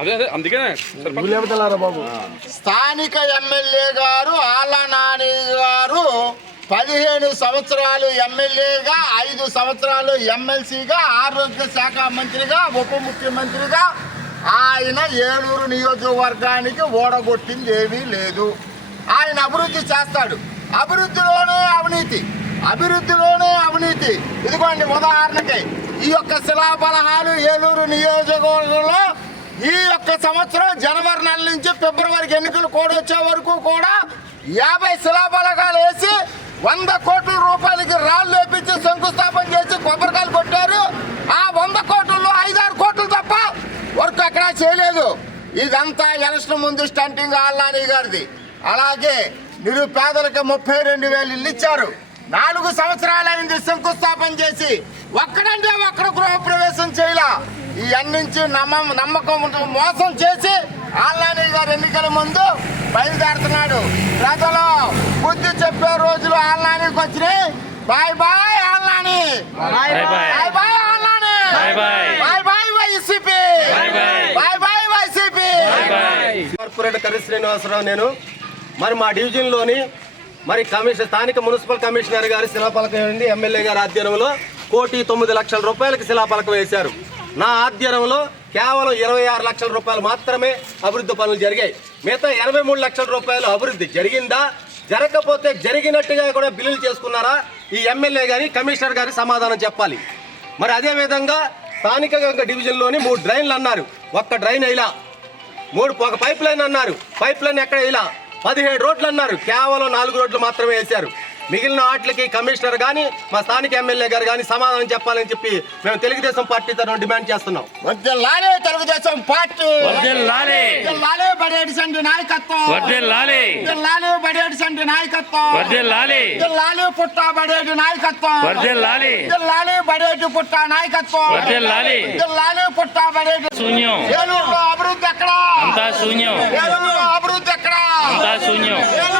అదే అదే అందుకనే. బాబు? స్థానిక ఎమ్మెల్యే గారు ఆళ్ళ నాని గారు పదిహేను సంవత్సరాలు ఎమ్మెల్యేగా ఐదు సంవత్సరాలు ఎమ్మెల్సీగా ఆరోగ్య శాఖ మంత్రిగా ఉప ముఖ్యమంత్రిగా ఆయన ఏలూరు నియోజకవర్గానికి ఓడగొట్టింది ఏమీ లేదు. ఆయన అభివృద్ధి చేస్తాడు. అభివృద్ధిలోనే అవినీతి. అభివృద్ధిలోనే అవినీతి. ఇదిగోండి ఉదాహరణకి ఈ యొక్క శిలాఫలహాలు ఏలూరు నియోజకవర్గంలో ఈ యొక్క సంవత్సరం జనవరి నెల నుంచి ఫిబ్రవరికి ఎన్నికలు కూడా వచ్చే వరకు కూడా యాభై శిలాఫలకాలు వేసి వంద కోట్ల రూపాయలకి రాళ్ళు వేపించి శంకుస్థాపన చేసి కొబ్బరికాయలు కొట్టారు. ఆ వంద కోట్లలో ఐదారు కోట్లు తప్ప వర్క్ అక్కడ చేయలేదు. ఇదంతా ఎలక్షన్ ముందు స్టంటింగ్ ఆల్లాని గారిది. అలాగే నిరుపేదలకు ముప్పై రెండు వేలు ఇల్లు ఇచ్చారు. నాలుగు సంవత్సరాలైంది శంకుస్థాపన చేసి ఒక్కడంటే ఒక్కడ గృహప్రవేశం చేయలా. ఈ అన్నించి నమ్మ నమ్మకం మోసం చేసి ఆల్లాని గారు ఎన్నికల ముందు బయలుదేరుతున్నాడు. ప్రజలు బుద్ధి చెప్పే రోజులు ఆల్లానికి వచ్చినాయి. Bye bye ఆల్లాని bye bye. Bye. Bye bye YCP. Bye bye. YCP. Corporate Karri Srinivasa Rao నేను. మరి మా డివిజన్లోని మరి కమిషన్ స్థానిక మున్సిపల్ కమిషనర్ గారి శిలాపలకం నుండి ఎమ్మెల్యే గారి ఆధ్వర్యంలో కోటి తొమ్మిది లక్షల రూపాయలకి శిలాపలకం వేశారు. నా ఆధ్వర్యంలో కేవలం ఇరవై ఆరు లక్షల రూపాయలు మాత్రమే అభివృద్ధి పనులు జరిగాయి. మిగతా ఎనభై మూడు లక్షల రూపాయలు అభివృద్ధి జరిగిందా? జరగకపోతే జరిగినట్టుగా కూడా బిల్లులు చేసుకున్నారా? ఈ ఎమ్మెల్యే గారి కమిషనర్ గారి సమాధానం చెప్పాలి. మరి అదే విధంగా స్థానిక డివిజన్లోని మూడు డ్రైన్లు అన్నారు. ఒక్క డ్రైన్ అయిలా. మూడు ఒక పైప్ లైన్ అన్నారు. పైప్ లైన్ ఎక్కడ ఇలా పదిహేడు రోడ్లు అన్నారు. కేవలం నాలుగు రోడ్లు మాత్రమే వేశారు. మిగిలిన వాటికి కమిషనర్ కానీ మా స్థానిక ఎమ్మెల్యే గారు కానీ సమాధానం చెప్పాలని చెప్పి మేము తెలుగుదేశం పార్టీ తరఫున డిమాండ్ చేస్తున్నాం. తెలుగుదేశం పార్టీ. నాయకత్వం. పుట్ట బడేటి నాయకత్వం. వర్ధిల్లాలి. వడ్డెల్లాలే బడేటి పుట్ట నాయకత్వం. వర్ధిల్లాలి. వడ్డెల్లాలే పుట్ట బడేటి శూన్యం. ఏలూరులో అభివృద్ధి ఎక్కడ? అంతా శూన్యం. ఏలూరులో అభివృద్ధి ఎక్కడ? అంతా శూన్యం. ఏలూరులో అభివృద్ధి ఎక్కడ